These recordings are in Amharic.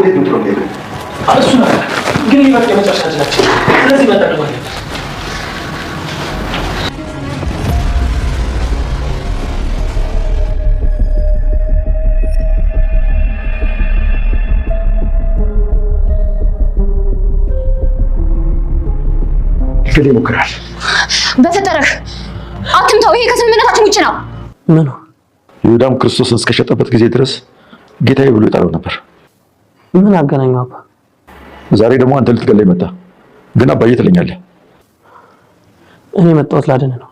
ወዴት ነው የምትሄደው? እሱ ነው ግን ይበቃ የመጨረሻ ናቸው። ስለዚህ መጠቀም አለብን። ግን ይሞክራል። በፈጠረህ አትምታው። ይሄ ከስምምነታችን ውጭ ነው። ምን ይሁዳም ክርስቶስን እስከሸጠበት ጊዜ ድረስ ጌታዬ ብሎ ይጠራው ነበር። ምን አገናኘው አባ? ዛሬ ደግሞ አንተ ልትገለኝ መጣ። ግን አባዬ ትለኛለህ። እኔ መጣሁት ላድን ነው።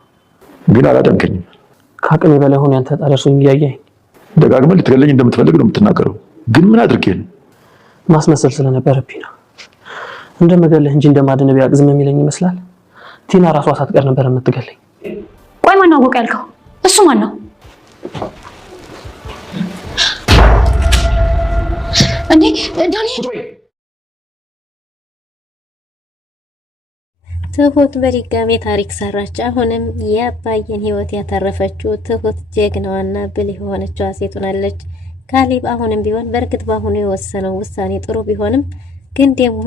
ግን አላዳንከኝም። ከአቅሜ በላይ ሆኖ ያንተ ጣደርሶኝ እያየኸኝ ደጋግመህ ልትገለኝ እንደምትፈልግ ነው የምትናገረው። ግን ምን አድርጌ ነው? ማስመሰል ስለነበረብኝ ነው። እንደምገልህ እንጂ እንደማድን ቢያቅ ዝም የሚለኝ ይመስላል። ቲና ራሷ ሳትቀር ነበር የምትገለኝ። ቆይ ማን አወቀ ያልከው? እሱ ማን ነው እንዴ? ዳኒ ትሁት በድጋሜ ታሪክ ሰራች። አሁንም የአባዬን ህይወት ያተረፈችው ትሁት ጀግናዋና ብልህ የሆነችው ሴት ሆናለች። ካሌብ አሁንም ቢሆን በእርግጥ በአሁኑ የወሰነው ውሳኔ ጥሩ ቢሆንም ግን ደግሞ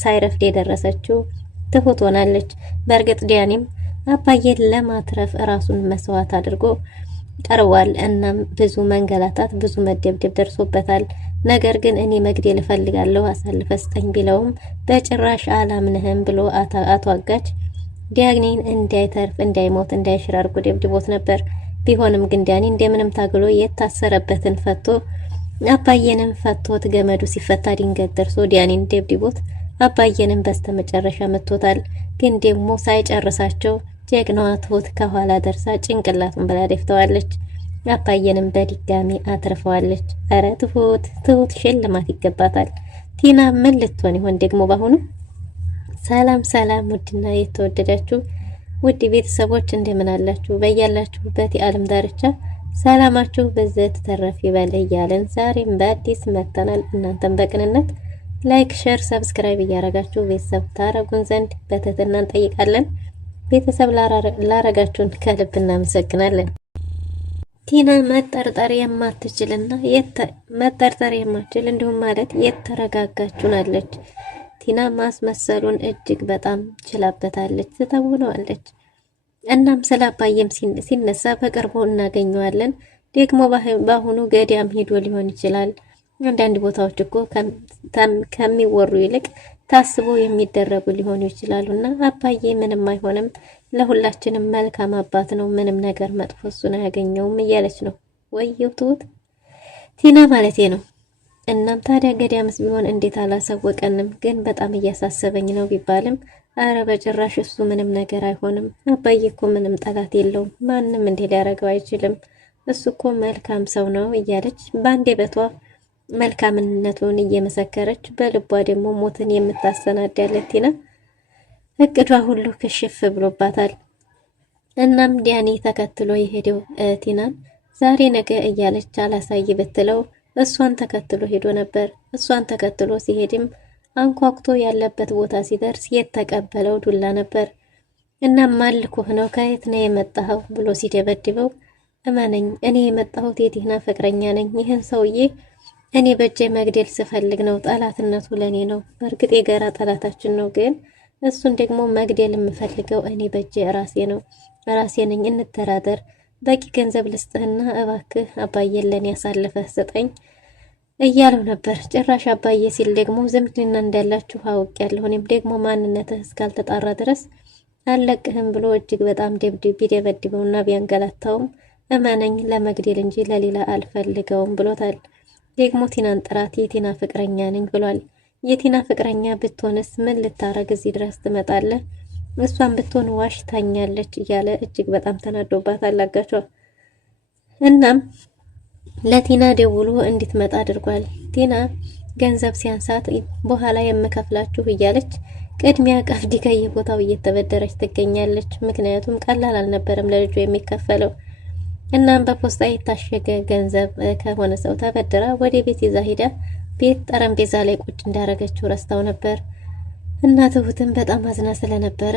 ሳይረፍድ የደረሰችው ትሁት ሆናለች። በእርግጥ ዲያኒም አባዬን ለማትረፍ ራሱን መስዋዕት አድርጎ ቀርቧል። እናም ብዙ መንገላታት፣ ብዙ መደብደብ ደርሶበታል። ነገር ግን እኔ መግደል እፈልጋለሁ አሳልፈ ስጠኝ ቢለውም በጭራሽ አላምንህም ብሎ አቶ አጋች ዲያኒን እንዳይተርፍ፣ እንዳይሞት፣ እንዳይሽር አድርጎ ደብድቦት ነበር። ቢሆንም ግን ዲያኒ እንደምንም ታግሎ የታሰረበትን ፈቶ አባዬንም ፈቶት ገመዱ ሲፈታ ድንገት ደርሶ ዲያኒን ደብድቦት አባዬንም በስተመጨረሻ መጥቶታል። ግን ደግሞ ሳይጨርሳቸው ጀግናዋ ትሁት ከኋላ ደርሳ ጭንቅላቱን ብላ ደፍተዋለች። አባዬንም በድጋሚ አትርፈዋለች። አረ ትሁት ሽልማት ይገባታል። ቲና ምን ልትሆን ይሆን ደግሞ ባሁኑ? ሰላም ውድና የተወደዳችሁ ውድ ቤተሰቦች እንደምን አላችሁ? በያላችሁበት የዓለም ዳርቻ ሰላማችሁ በዘት ተረፍ ይበል እያለን ዛሬም በአዲስ መጥተናል። እናንተም በቅንነት ላይክ፣ ሼር፣ ሰብስክራይብ እያረጋችሁ ቤተሰብ ታረጉን ዘንድ በትህትና እንጠይቃለን። ቤተሰብ ላረጋችሁን ከልብ እናመሰግናለን። ቲና መጠርጠር የማትችልና መጠርጠር የማትችል እንዲሁም ማለት የተረጋጋችሁናለች። ቲና ማስመሰሉን እጅግ በጣም ችላበታለች፣ ትተውነዋለች። እናም ስለ አባዬም ሲነሳ በቅርቡ እናገኘዋለን። ደግሞ በአሁኑ ገዳም ሄዶ ሊሆን ይችላል። አንዳንድ ቦታዎች እኮ ከሚወሩ ይልቅ ታስቦ የሚደረጉ ሊሆኑ ይችላሉና አባዬ ምንም አይሆንም፣ ለሁላችንም መልካም አባት ነው፣ ምንም ነገር መጥፎ እሱን አያገኘውም እያለች ነው። ወይው ትሁት ቲና ማለቴ ነው። እናም ታዲያ ገዳምስ ቢሆን እንዴት አላሳወቀንም? ግን በጣም እያሳሰበኝ ነው ቢባልም አረ በጭራሽ እሱ ምንም ነገር አይሆንም፣ አባዬ እኮ ምንም ጠላት የለውም፣ ማንም እንዲህ ሊያደርገው አይችልም፣ እሱ እኮ መልካም ሰው ነው እያለች በአንደበቷ መልካምነቱን እየመሰከረች በልቧ ደግሞ ሞትን የምታሰናዳለት ቲና እቅዷ ሁሉ ክሽፍ ብሎባታል። እናም ዲያኒ ተከትሎ የሄደው ቲናን ዛሬ ነገ እያለች አላሳይ ብትለው እሷን ተከትሎ ሄዶ ነበር። እሷን ተከትሎ ሲሄድም አንኳኩቶ ያለበት ቦታ ሲደርስ የተቀበለው ዱላ ነበር። እናም ማልኮህ ነው ከየት ነው የመጣኸው ብሎ ሲደበድበው እመነኝ እኔ የመጣሁት የቲና ፍቅረኛ ነኝ። ይህን ሰውዬ እኔ በእጄ መግደል ስፈልግ ነው። ጠላትነቱ ለኔ ነው። በእርግጥ የጋራ ጠላታችን ነው። ግን እሱን ደግሞ መግደል የምፈልገው እኔ በእጄ ራሴ ነኝ። እንተራደር፣ በቂ ገንዘብ ልስጥህና እባክህ አባዬን ለኔ ያሳልፈህ ስጠኝ እያለው ነበር። ጭራሽ አባዬ ሲል ደግሞ ዝምድና እንዳላችሁ አውቄያለሁ፣ እኔም ደግሞ ማንነትህ እስካልተጣራ ድረስ አልለቅህም ብሎ እጅግ በጣም ቢደበድበውና ቢያንገላታውም እመነኝ ለመግደል እንጂ ለሌላ አልፈልገውም ብሎታል። ደግሞ ቲናን ጥራት፣ የቲና ፍቅረኛ ነኝ ብሏል። የቲና ፍቅረኛ ብትሆንስ ምን ልታረግ እዚህ ድረስ ትመጣለህ? እሷን ብትሆን ዋሽታኛለች እያለ እጅግ በጣም ተናዶባታል አጋቿ። እናም ለቲና ደውሎ እንድትመጣ አድርጓል። ቲና ገንዘብ ሲያንሳት በኋላ የምከፍላችሁ እያለች ቅድሚያ ቀፍዲ ከየቦታው እየተበደረች ትገኛለች። ምክንያቱም ቀላል አልነበረም ለልጁ የሚከፈለው። እናም በፖስታ የታሸገ ገንዘብ ከሆነ ሰው ተበድራ ወደ ቤት ይዛ ሄዳ ቤት ጠረጴዛ ላይ ቁጭ እንዳረገችው ረስታው ነበር። እና ትሁትን በጣም አዝና ስለነበረ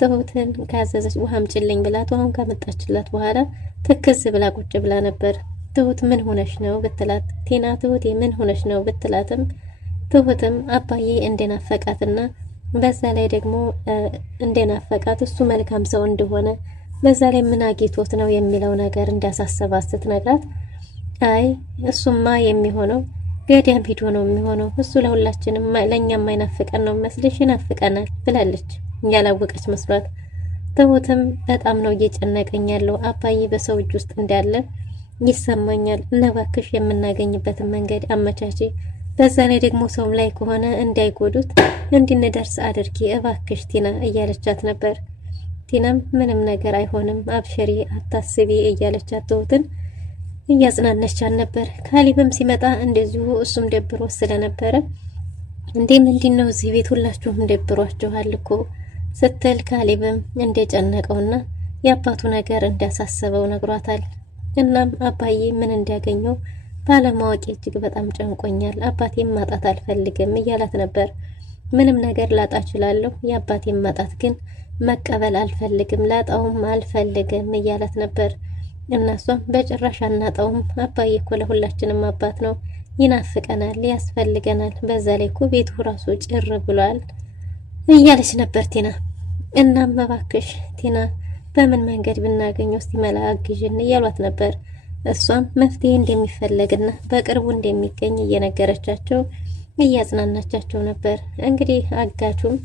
ትሁትን ካዘዘች ውሃም ጭልኝ ብላት ውሃውን ካመጣችላት በኋላ ትክዝ ብላ ቁጭ ብላ ነበር። ትሁት ምን ሆነሽ ነው ብትላት ቲና ትሁት ምን ሆነሽ ነው ብትላትም ትሁትም አባዬ እንደናፈቃትና በዛ ላይ ደግሞ እንደናፈቃት እሱ መልካም ሰው እንደሆነ በዛ ላይ ምን አግኝቶት ነው የሚለው ነገር እንዳሳሰባት ስትነግራት አይ እሱማ የሚሆነው ገዳም ሂዶ ነው የሚሆነው እሱ ለሁላችንም ለኛ የማይናፍቀን ነው መስልሽ ይናፍቀናል ብላለች ያላወቀች መስሏት ትሁትም በጣም ነው እየጨነቀኝ ያለው አባዬ በሰው እጅ ውስጥ እንዳለ ይሰማኛል እና እባክሽ የምናገኝበትን መንገድ አመቻቺ በዛ ላይ ደግሞ ሰውም ላይ ከሆነ እንዳይጎዱት እንድንደርስ አድርጊ እባክሽ ቲና እያለቻት ነበር ቲናም ምንም ነገር አይሆንም አብሽሪ አታስቢ እያለቻት ትሁትን እያጽናነቻት ነበር ካሊብም ሲመጣ እንደዚሁ እሱም ደብሮ ስለነበረ እንዴ ምንድነው እዚህ ቤት ሁላችሁም ደብሯችኋል እኮ ስትል ካሊብም እንደጨነቀውና የአባቱ ነገር እንዳሳሰበው ነግሯታል እናም አባዬ ምን እንዲያገኘው ባለማወቅ እጅግ በጣም ጨንቆኛል አባቴን ማጣት አልፈልግም እያላት ነበር ምንም ነገር ላጣ እችላለሁ የአባቴን ማጣት ግን መቀበል አልፈልግም ላጣውም አልፈልግም እያላት ነበር እናሷም በጭራሽ አናጣውም አባዬ እኮ ለሁላችንም አባት ነው ይናፍቀናል ያስፈልገናል በዛ ላይ እኮ ቤቱ ራሱ ጭር ብሏል እያለች ነበር ቲና እናም እባክሽ ቲና በምን መንገድ ብናገኘው እስቲ መላ አግዥን እያሏት ነበር እሷም መፍትሄ እንደሚፈለግና በቅርቡ እንደሚገኝ እየነገረቻቸው እያጽናናቻቸው ነበር እንግዲህ አጋቹም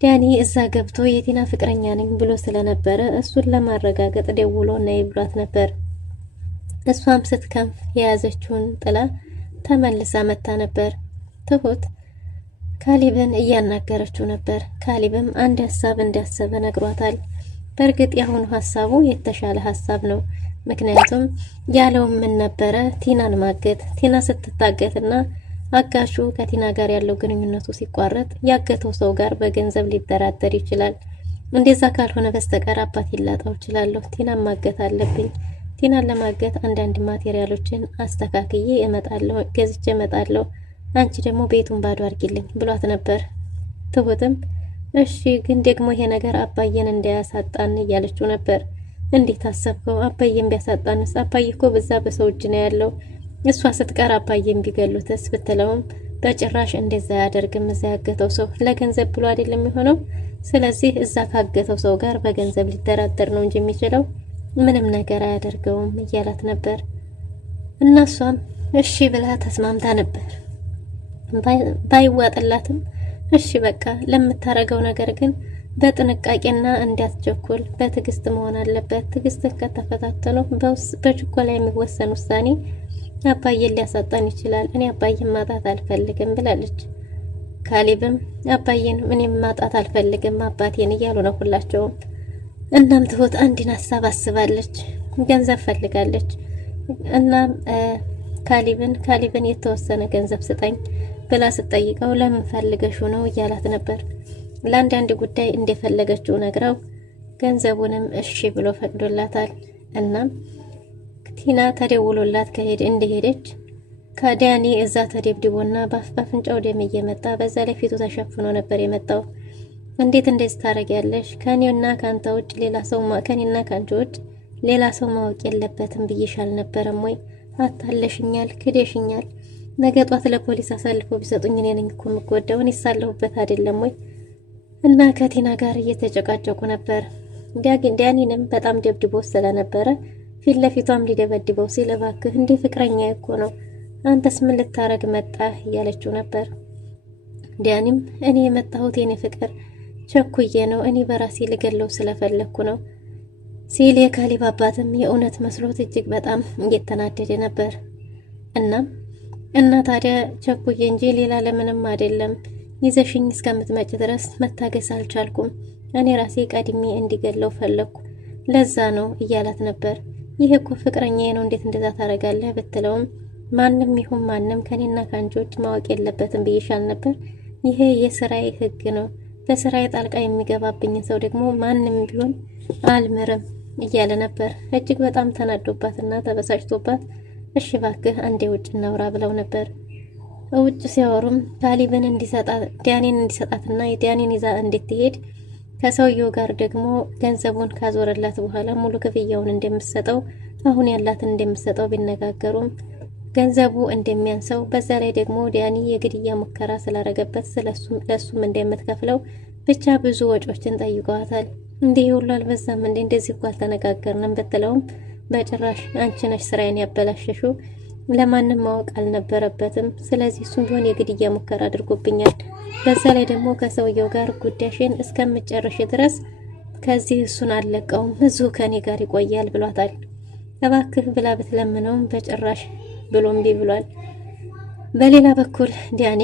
ዳኒ እዛ ገብቶ የቲና ፍቅረኛ ነኝ ብሎ ስለነበረ እሱን ለማረጋገጥ ደውሎ ነይ ብሏት ነበር እሷም ስትከንፍ የያዘችውን ጥላ ተመልሳ መታ ነበር ትሁት ካሊብን እያናገረችው ነበር ካሊብም አንድ ሐሳብ እንዳሰበ ነግሯታል በእርግጥ ያሁኑ ሐሳቡ የተሻለ ሐሳብ ነው ምክንያቱም ያለው ምን ነበረ ቲናን ማገት ቲና ስትታገትና አጋሹ ከቲና ጋር ያለው ግንኙነቱ ሲቋረጥ ያገተው ሰው ጋር በገንዘብ ሊደራደር ይችላል እንደዛ ካልሆነ በስተቀር አባት ይላጣው ይችላል ቲናን ማገት አለብኝ ቲናን ለማገት አንዳንድ ማቴሪያሎችን አስተካክዬ እመጣለሁ ገዝቼ እመጣለሁ አንቺ ደግሞ ቤቱን ባዶ አድርጊልኝ ብሏት ነበር ትሁትም እሺ ግን ደግሞ ይሄ ነገር አባዬን እንዳያሳጣን እያለችው ነበር እንዴት አሰብከው አባዬን ቢያሳጣንስ አባዬ እኮ በዛ በሰው እጅ ነው ያለው እሷ ስትቀር አባዬን ቢገሉትስ ብትለውም በጭራሽ እንደዛ ያደርግም እዛ ያገተው ሰው ለገንዘብ ብሎ አይደለም የሚሆነው ስለዚህ እዛ ካገተው ሰው ጋር በገንዘብ ሊደራደር ነው እንጂ የሚችለው ምንም ነገር አያደርገውም እያላት ነበር እናሷም እሺ ብላ ተስማምታ ነበር ባይዋጥላትም እሺ በቃ ለምታረገው ነገር ግን በጥንቃቄና እንዳትቸኩል በትዕግስት መሆን አለበት ትዕግስት ከተፈታተነው በችኮላ የሚወሰን ውሳኔ አባዬን ሊያሳጣን ይችላል እኔ አባዬን ማጣት አልፈልግም ብላለች ካሊብም አባዬን እኔም ማጣት አልፈልግም አባቴን እያሉ ነው ሁላቸውም እናም ትሁት አንድን ሐሳብ አስባለች ገንዘብ ፈልጋለች እናም ካሊብን የተወሰነ ገንዘብ ስጠኝ ብላ ስትጠይቀው ለምን ፈልገሽው ነው እያላት ነበር ለአንዳንድ ጉዳይ እንደፈለገችው ነግራው ገንዘቡንም እሺ ብሎ ፈቅዶላታል እናም ቲና ተደውሎላት እንደሄደች ከዳኒ እዛ ተደብድቦና በአፍንጫው ደም እየመጣ በዛ ላይ ፊቱ ተሸፍኖ ነበር የመጣው እንዴት እንደዚህ ታረጊያለሽ ከኔና ካንተ ውጭ ሌላ ሰው ከኔና ካንቺ ውጭ ሌላ ሰው ማወቅ የለበትም ብዬሻል ነበርም ወይ አታለሽኛል ክደሽኛል ነገ ጧት ለፖሊስ አሳልፎ ቢሰጡኝ እኔ ነኝ እኮ የምጎዳው እኔ ሳለሁበት አይደለም ወይ እና ከቲና ጋር እየተጨቃጨቁ ነበር ዳኒንም በጣም ደብድቦ ስለነበረ ፊት ለፊቷም ሊደበድበው ሲል እባክህ እንዴ ፍቅረኛ እኮ ነው አንተስ ምን ልታረግ መጣህ እያለችው ነበር ዳኒም እኔ የመጣሁት የኔ ፍቅር ቸኩዬ ነው እኔ በራሴ ልገለው ስለፈለኩ ነው ሲል የካሊብ አባትም የእውነት መስሎት እጅግ በጣም እየተናደደ ነበር እና ታዲያ ቸኩዬ እንጂ ሌላ ለምንም አይደለም ይዘሽኝ እስከምትመጭ ድረስ መታገስ አልቻልኩም እኔ ራሴ ቀድሜ እንዲገለው ፈለኩ ለዛ ነው እያላት ነበር ይሄ እኮ ፍቅረኛዬ ነው እንዴት እንደዛ ታረጋለህ ብትለውም ማንም ይሁን ማንም ከኔና ካንጆች ማወቅ የለበትም ብዬሻል ነበር ይሄ የሥራዬ ህግ ነው በሥራዬ ጣልቃ የሚገባብኝ ሰው ደግሞ ማንም ቢሆን አልምርም እያለ ነበር እጅግ በጣም ተናዶባትና ተበሳጭቶባት እሺ እባክህ አንዴ ውጭ እናውራ ብለው ነበር ውጭ ሲያወሩም ካሊብን ዳኒን እንዲሰጣትና የዳኒን ይዛ እንድትሄድ ከሰውየው ጋር ደግሞ ገንዘቡን ካዞረላት በኋላ ሙሉ ክፍያውን እንደምትሰጠው አሁን ያላትን እንደምትሰጠው ቢነጋገሩም ገንዘቡ እንደሚያንሰው በዛ ላይ ደግሞ ዲያኒ የግድያ ሙከራ ስላረገበት ለሱም እንደምትከፍለው ብቻ ብዙ ወጪዎችን ጠይቀዋታል። እንዲህ ሁሉ አልበዛም እንዴ? እንደዚህ እኮ አልተነጋገርንም ብትለውም በጭራሽ አንቺ ነሽ ስራዬን ያበላሸሹ፣ ለማንም ማወቅ አልነበረበትም። ስለዚህ እሱም ቢሆን የግድያ ሙከራ አድርጎብኛል። በዛ ላይ ደግሞ ከሰውየው ጋር ጉዳይሽን እስከምጨርሽ ድረስ ከዚህ እሱን አልለቀውም፣ እዚሁ ከኔ ጋር ይቆያል ብሏታል። እባክህ ብላ ብትለምነውም በጭራሽ ብሎ እምቢ ብሏል። በሌላ በኩል ዲያኒ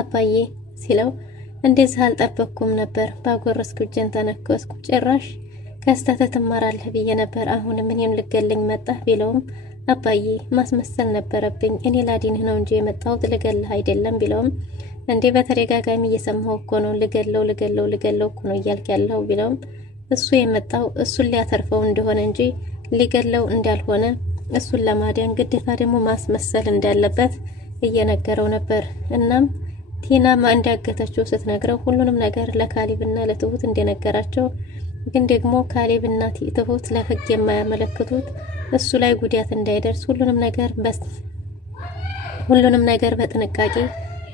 አባዬ ሲለው እንደዚህ አልጠበቅኩም ነበር፣ ባጎረስኩ እጄን ተነከስኩ፣ ጭራሽ ከስተት ትማራለህ ብዬ ነበር፣ አሁንም እኔም ልገለኝ መጣህ ቢለውም አባዬ ማስመሰል ነበረብኝ፣ እኔ ላዲንህ ነው እንጂ የመጣሁት ልገልህ አይደለም ቢለውም እንዴ በተደጋጋሚ እየሰማሁ እኮ ነው ልገለው እኮ ነው እያልክ ያለው ቢለውም እሱ የመጣው እሱን ሊያተርፈው እንደሆነ እንጂ ሊገለው እንዳልሆነ እሱን ለማዳን ግዴታ ደግሞ ማስመሰል እንዳለበት እየነገረው ነበር። እናም ቲና እንዳገተችው ስትነግረው ሁሉንም ነገር ለካሊብና ለትሁት እንደነገራቸው ግን ደግሞ ካሊብና ትሁት ለህግ የማያመለክቱት እሱ ላይ ጉዳት እንዳይደርስ ሁሉንም ነገር በጥንቃቄ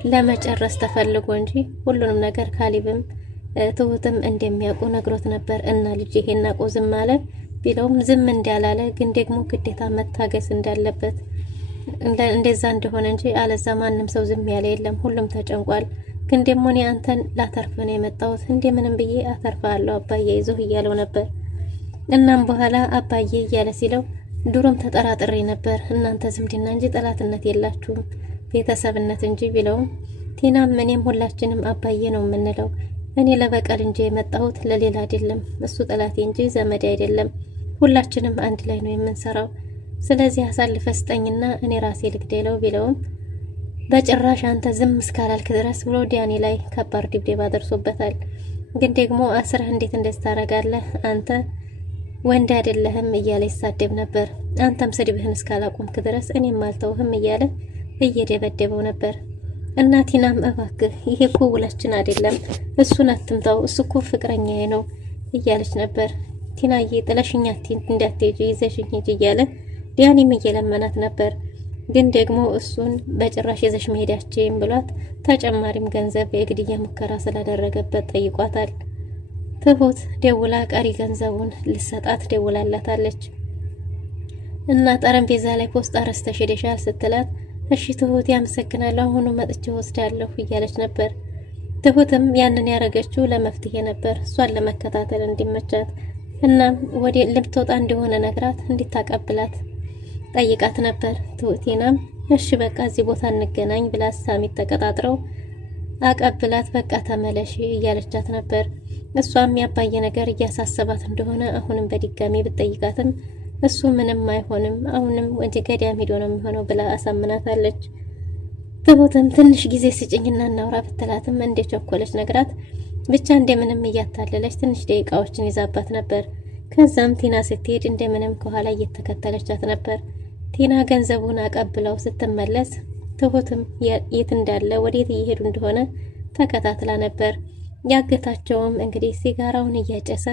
ለመጨረስ ተፈልጎ እንጂ ሁሉንም ነገር ካሊብም ትሁትም እንደሚያውቁ ነግሮት ነበር። እና ልጅ ይሄን አቆ ዝም አለ ቢለውም ዝም እንዳላለ ግን ደግሞ ግዴታ መታገስ እንዳለበት እንደዛ እንደሆነ እንጂ አለዛ ማንም ሰው ዝም ያለ የለም፣ ሁሉም ተጨንቋል። ግን ደግሞ እኔ አንተን ላተርፍ ነው የመጣሁት፣ እንደምንም ብዬ አተርፋለሁ አባዬ ይዞህ እያለው ነበር። እናም በኋላ አባዬ እያለ ሲለው ድሮም ተጠራጥሬ ነበር፣ እናንተ ዝምድና እንጂ ጠላትነት የላችሁም ቤተሰብነት እንጂ ቢለውም ቲናም እኔም ሁላችንም አባዬ ነው የምንለው፣ እኔ ለበቀል እንጂ የመጣሁት ለሌላ አይደለም፣ እሱ ጠላቴ እንጂ ዘመድ አይደለም፣ ሁላችንም አንድ ላይ ነው የምንሰራው፣ ስለዚህ አሳልፈ ስጠኝና እኔ ራሴ ልግደለው ቢለውም በጭራሽ አንተ ዝም እስካላልክ ድረስ ብሎ ዲያኒ ላይ ከባድ ድብደባ ደርሶበታል። ግን ደግሞ አስረህ እንዴት እንደዚህ ታደርጋለህ አንተ ወንድ አይደለህም እያለ ይሳደብ ነበር። አንተም ስድብህን እስካላቆምክ ድረስ እኔም አልተውህም እያለ እየደበደበው ነበር። እና ቲናም እባክህ ይሄ እኮ ውላችን አይደለም፣ እሱን አትምታው፣ እሱ እኮ ፍቅረኛዬ ነው እያለች ነበር። ቲናዬ ጥለሽኛ እንዳትሄጂ ይዘሽኝ ሂጂ እያለ ዲያኒም እየለመናት ነበር። ግን ደግሞ እሱን በጭራሽ ይዘሽ መሄዳችም ብሏት ተጨማሪም ገንዘብ የግድያ ሙከራ ስላደረገበት ጠይቋታል። ትሁት ደውላ ቀሪ ገንዘቡን ልሰጣት ደውላላታለች። እና ጠረጴዛ ላይ ፖስታ ረስተሽ ሄደሻል ስትላት እሺ ትሁት ያመሰግናለሁ፣ አሁኑ መጥቼ ወስዳለሁ እያለች ነበር። ትሁትም ያንን ያረገችው ለመፍትሄ ነበር፣ እሷን ለመከታተል እንዲመቻት እና ወደ ልትወጣ እንደሆነ ነግራት እንድታቀብላት ጠይቃት ነበር። ትሁቴናም እሺ በቃ እዚህ ቦታ እንገናኝ ብላ ሳሚት ተቀጣጥረው አቀብላት በቃ ተመለሽ እያለቻት ነበር። እሷም ያባየ ነገር እያሳሰባት እንደሆነ አሁንም በድጋሚ ብትጠይቃትም እሱ ምንም አይሆንም አሁንም ወደ ገዳም ሄዶ ነው የሚሆነው ብላ አሳምናታለች። ትሁትም ትንሽ ጊዜ ስጭኝና እናውራ ብትላትም እንደቸኮለች ነግራት ብቻ እንደምንም እያታለለች ትንሽ ደቂቃዎችን ይዛባት ነበር። ከዛም ቲና ስትሄድ እንደምንም ከኋላ እየተከተለቻት ነበር። ቲና ገንዘቡን አቀብለው ስትመለስ ትሁትም የት እንዳለ ወዴት እየሄዱ እንደሆነ ተከታትላ ነበር። ያገታቸውም እንግዲህ ሲጋራውን እያጨሰ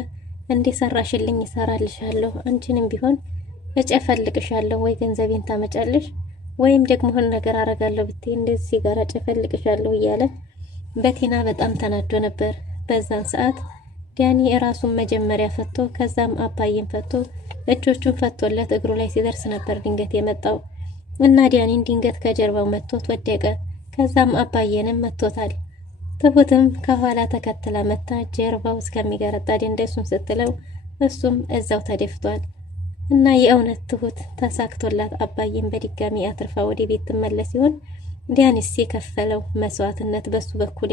እንደሰራሽልኝ ይሰራልሻለሁ፣ አንቺንም ቢሆን እጨፈልቅሻለሁ፣ ወይ ገንዘቤን ታመጫለሽ ወይም ደግሞ ሆነ ነገር አረጋለሁ ብትይ እንደዚህ ሲጋራ እጨፈልቅሻለሁ እያለ በቲና በጣም ተናዶ ነበር። በዛን ሰዓት ዲያኒ ራሱን መጀመሪያ ፈቶ ከዛም አባዬን ፈቶ እጆቹን ፈቶለት እግሩ ላይ ሲደርስ ነበር ድንገት የመጣው እና ዲያኒን ድንገት ከጀርባው መቶት ወደቀ። ከዛም አባዬንም መቶታል። ትሁትም ከኋላ ተከትላ መታ ጀርባው እስከሚገረጣ ደንደሱን ስትለው እሱም እዛው ተደፍቷል። እና የእውነት ትሁት ተሳክቶላት አባዬን በድጋሚ አትርፋ ወደ ቤት ትመለስ ሲሆን ዲያኒስ የከፈለው መስዋዕትነት በሱ በኩል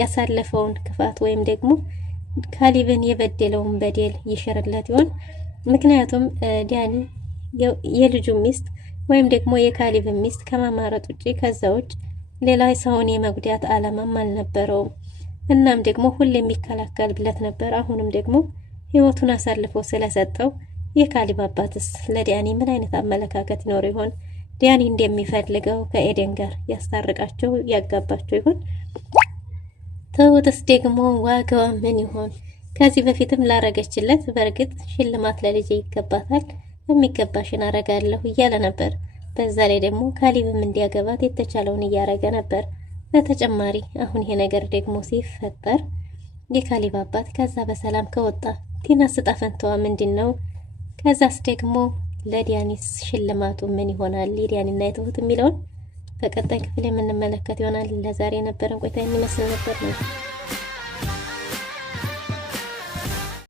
ያሳለፈውን ክፋት ወይም ደግሞ ካሊብን የበደለውን በደል ይሽርለት ይሆን? ምክንያቱም ዲያኒ የልጁ ሚስት ወይም ደግሞ የካሊብ ሚስት ከማማረጥ ውጪ ከዛ ውጭ ሌላ ሰውን የመጉዳት አላማም አልነበረውም። እናም ደግሞ ሁሌ የሚከላከልለት ነበር። አሁንም ደግሞ ህይወቱን አሳልፎ ስለሰጠው የካሊብ አባትስ ለዲያኒ ምን አይነት አመለካከት ይኖር ይሆን? ዲያኒ እንደሚፈልገው ከኤደን ጋር ያስታርቃቸው ያጋባቸው ይሆን? ትሁትስ ደግሞ ዋጋዋ ምን ይሆን? ከዚህ በፊትም ላረገችለት በእርግጥ ሽልማት ለልጄ ይገባታል፣ የሚገባሽን አረጋለሁ እያለ ነበር። በዛ ላይ ደግሞ ካሊብም እንዲያገባት የተቻለውን እያረገ ነበር። በተጨማሪ አሁን ይሄ ነገር ደግሞ ሲፈጠር የካሊብ አባት ከዛ በሰላም ከወጣ ቲና ዕጣ ፈንታዋ ምንድነው? ከዛስ ደግሞ ለዲያኒስ ሽልማቱ ምን ይሆናል? የዲያኒና የትሁት የሚለውን በቀጣይ ክፍል የምንመለከት ይሆናል። ለዛሬ የነበረን ቆይታ የሚመስል ነበር ነው።